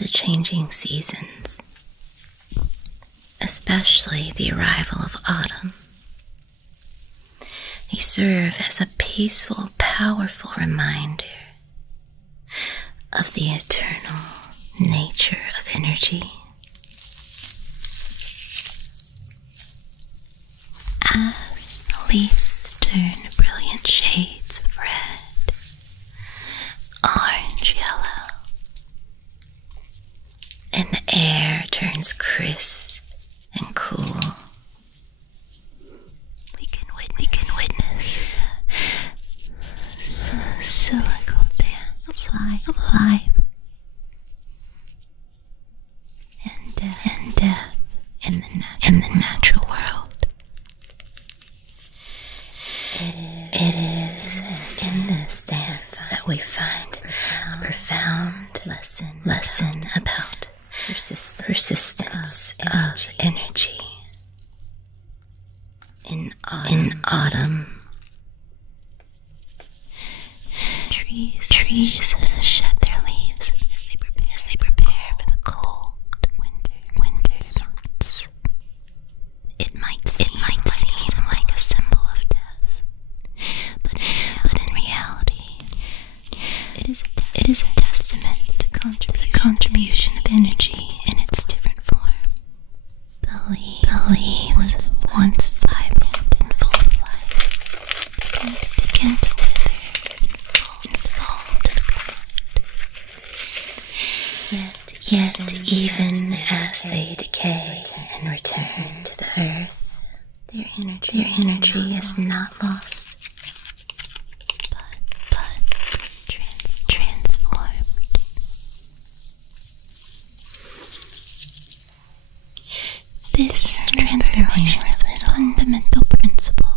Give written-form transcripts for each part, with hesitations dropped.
the changing seasons, especially the arrival of autumn. They serve as a peaceful, powerful reminder of the eternal nature of energy. As the leaves turn brilliant shades of red, orange, yellow, and the air turns crisp and cool, we can witness the cyclical dance of life and death in the natural world. It is in this dance that we find a profound lesson about persistence of energy. In autumn, trees shed their leaves as they prepare for the cold winter months. It might seem like a symbol of death, but in reality, it is a testament to the contribution of energy in its different form. The leaves, once vibrant and full of life, begin to wither and fall to the ground. Yet even as they decay and return to the earth, their energy is not lost, but transformed. This transformation is a fundamental principle.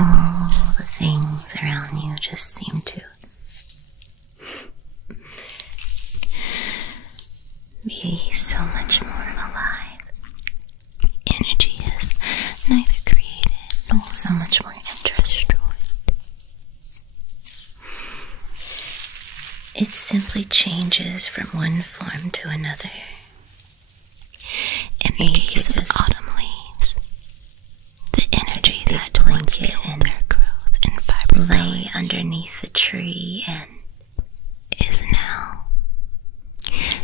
All the things around you just seem to be so much more alive. Energy is neither created nor so much more destroyed. It simply changes from one form to another. In the case of autumn leaves, the energy that once fueled their growth and vibrant lay underneath the tree and is now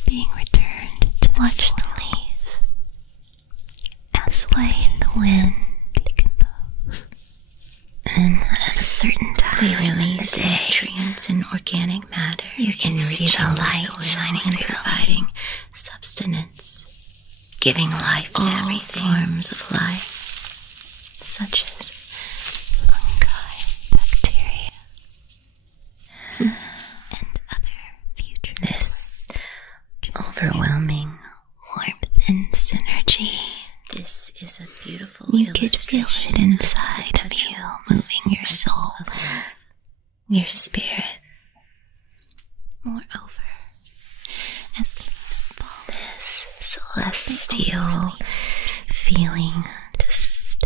being returned to watch the leaves as sway in the wind decompose. And at a certain time, they release nutrients and organic matter. You can see the light shining through, providing sustenance, giving life to everything. Forms of life, such as fungi, bacteria, and other future. This overwhelming warmth and synergy. This is a beautiful illustration. You could feel it inside of you, moving your soul, your spirit. Moreover, as the leaves fall, this celestial feeling, just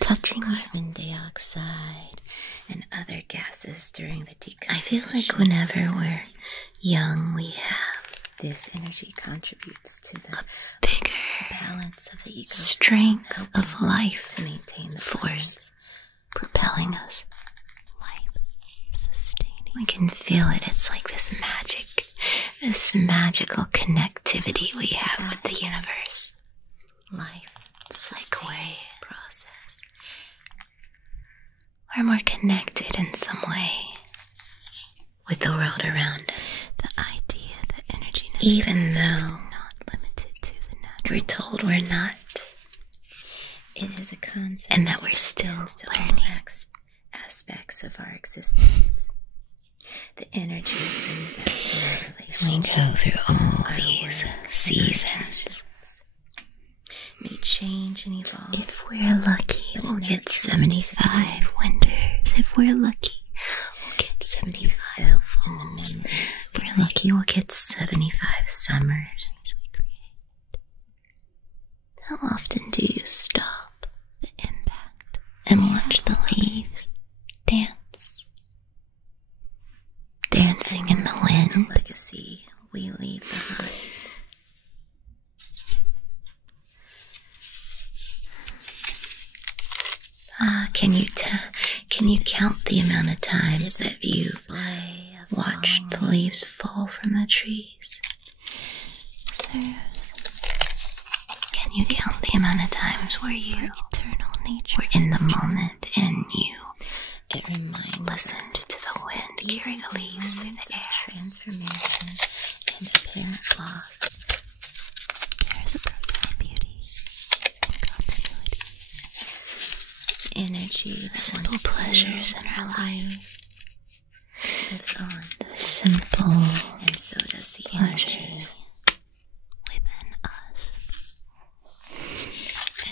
touching carbon dioxide and other gases during the decomposition. I feel like whenever we're young, we have this energy contributes to the bigger balance of the ecosystem, strength of life, to maintain the force propelling us, life sustaining. We can feel it. It's like this magical connectivity we have with the universe. Life, it's like way process. We're more connected in some way with the world around us. The idea that energy, even though not limited to the natural, we're told we're not. It is a concept, and that we're still learning aspects of our existence. The energy invested in relationship. We go through all these seasons. May change and evolve. If we're lucky, we'll get 75 winters. If we're lucky, we'll get 75 falls. If we're lucky, we'll get 75 summers. How often do you stop the impact and watch the leaves dance? Dancing in the wind. Legacy we leave behind. Can you count the amount of times that you've watched the leaves fall from the trees? Can you count the amount of times where you were in the moment and you listened to the wind carry the leaves through the air? Transformation and apparent loss. There is a profound beauty in continuity. Energy, Simple pleasures in our life lives on, the simple and so does the pleasures energy within us.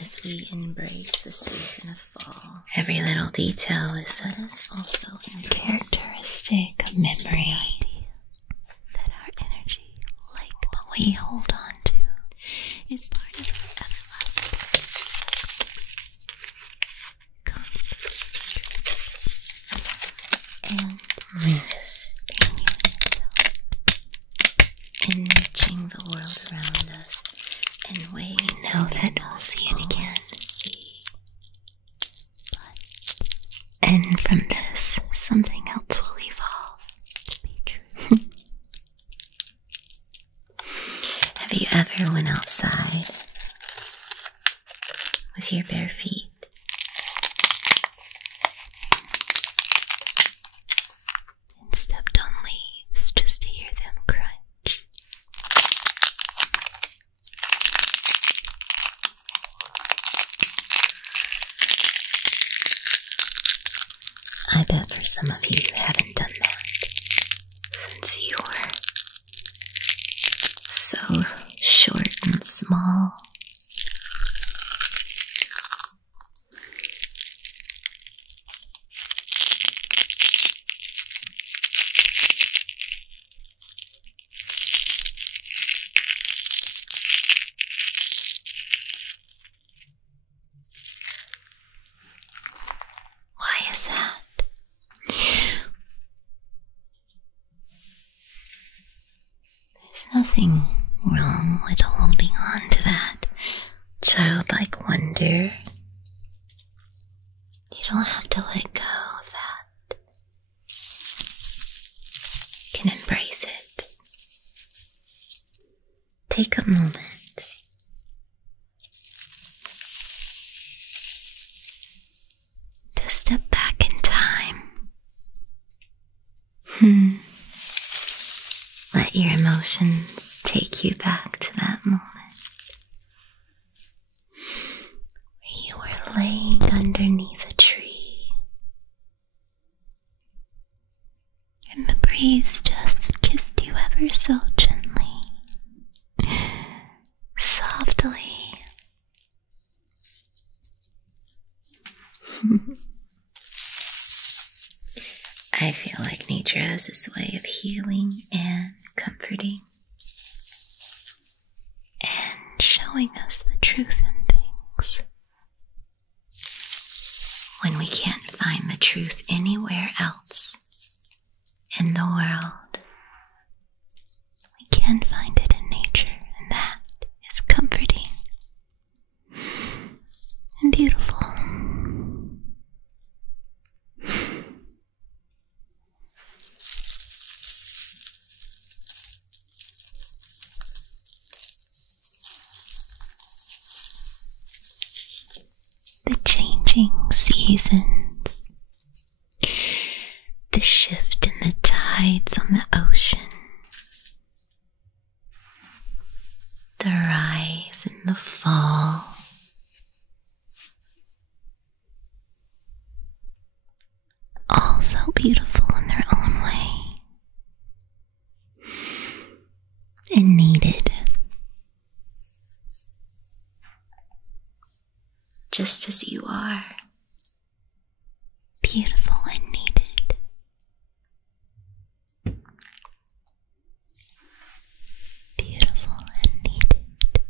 as we embrace the season of fall. Every little detail is Let us also embrace characteristic memory that our energy, like what we hold on to, is part of the everlasting and just enriching the world around us in ways we know that we'll see it again. And from this, something else will evolve to be true. Have you ever went outside with your bare feet and stepped on leaves just to hear them crunch? I bet for some of you haven't done that since you were so short and small. Why is that? There's nothing wrong with holding on to that childlike wonder. You don't have to let go of that. You can embrace it. Take a moment to step back in time. Let your emotions take you back to that moment where you were laying underneath a tree and the breeze just kissed you ever so gently, softly. I feel like nature has this way of healing and comforting and showing us the truth in things. When we can't find the truth anywhere else in the world, we can find it in nature, and that is comforting and beautiful. The changing seasons, the shift in the tides on the ocean, the rise in the fall, all so beautiful in their own way and needed. Just as you are, beautiful and needed. Beautiful and needed.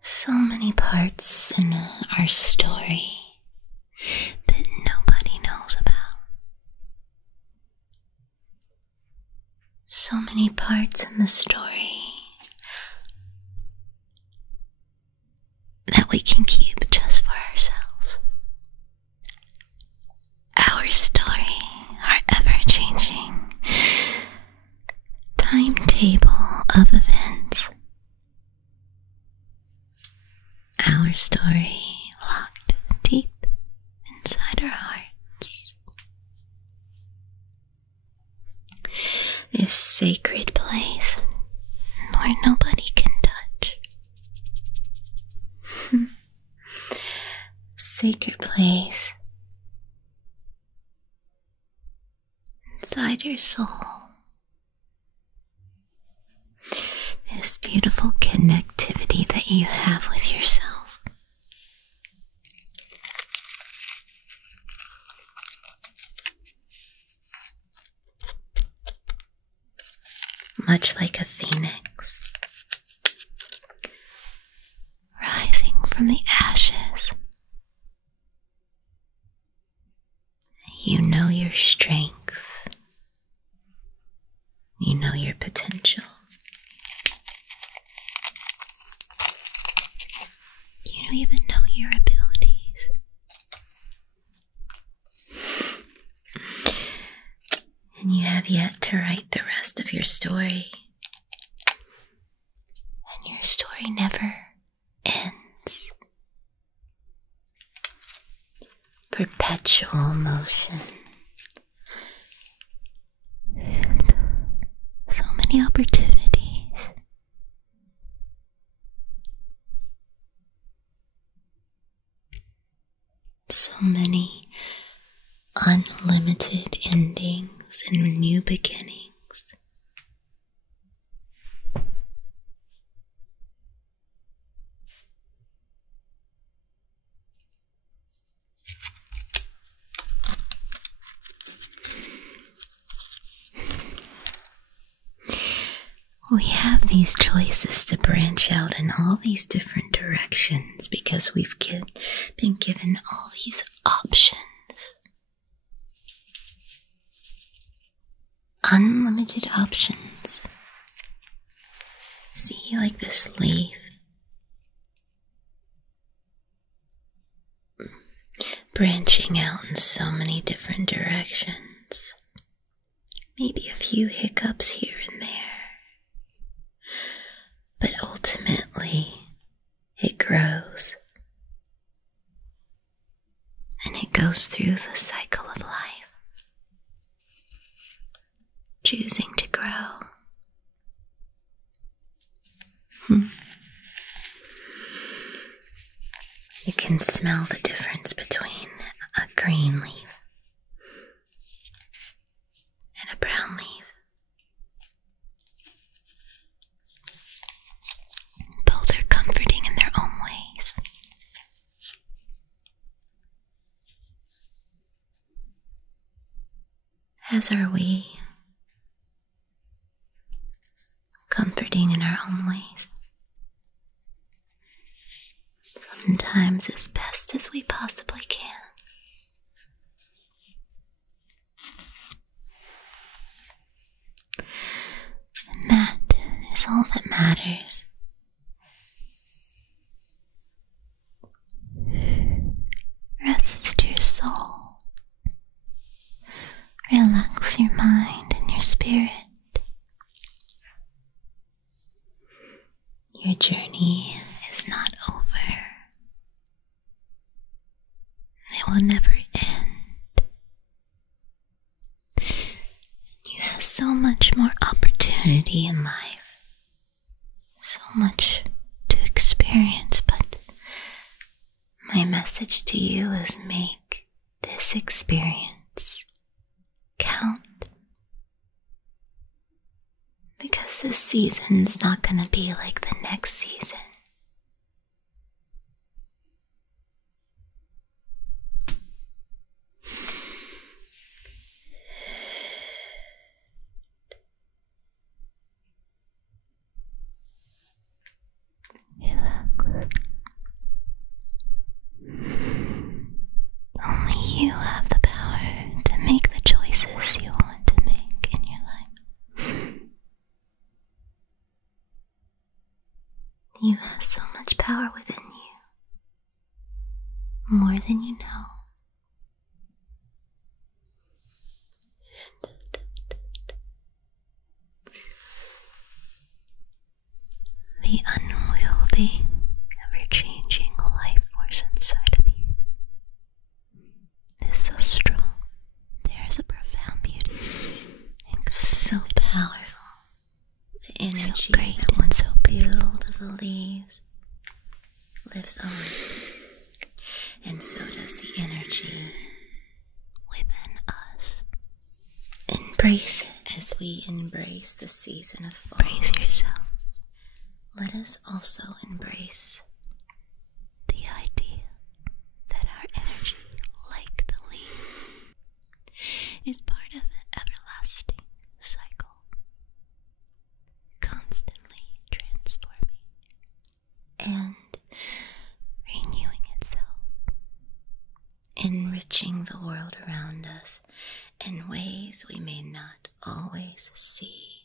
So many parts in our story that nobody knows about. So many parts parts in the story that we can keep just for ourselves. Our story, our ever-changing timetable of events. Our story locked deep inside our hearts. This sacred place where nobody can touch. Sacred place inside your soul. This beautiful connectivity that you have with yourself. Much like a phoenix, rising from the ashes. You know your strength. You know your potential. You don't even know your abilities. And you have yet to write the rest of your story. And your story never ends. Perpetual motion. And so many opportunities. So many unlimited endings and new beginnings. We have these choices to branch out in all these different directions because we've been given all these options. Unlimited options. See, like this leaf. Branching out in so many different directions. Maybe a few hiccups here and there. But ultimately, it grows. And it goes through the cycle of life. Choosing to grow. You can smell the difference between a green leaf and a brown leaf. Both are comforting in their own ways. As are we. Comforting in our own ways. Sometimes as best as we possibly can. And that is all that matters. Rest your soul. Relax your mind and your spirit. Your journey is not over. It will never end. You have so much more opportunity in life. So much to experience, but my message to you is make this experience count. Because this season's not gonna be like the next season. Relax. Only you have the power to make the choices you want to make in your life. You have so much power within you, more than you know. The unwieldy, ever-changing life force inside of you is so strong. There is a profound beauty and so powerful. The energy that once filled the leaves lives on, and so does the energy within us. Embrace it as we embrace the season of fall. Embrace yourself. Let us also embrace the idea that our energy, like the leaves, is part of an everlasting cycle, constantly transforming and renewing itself, enriching the world around us in ways we may not always see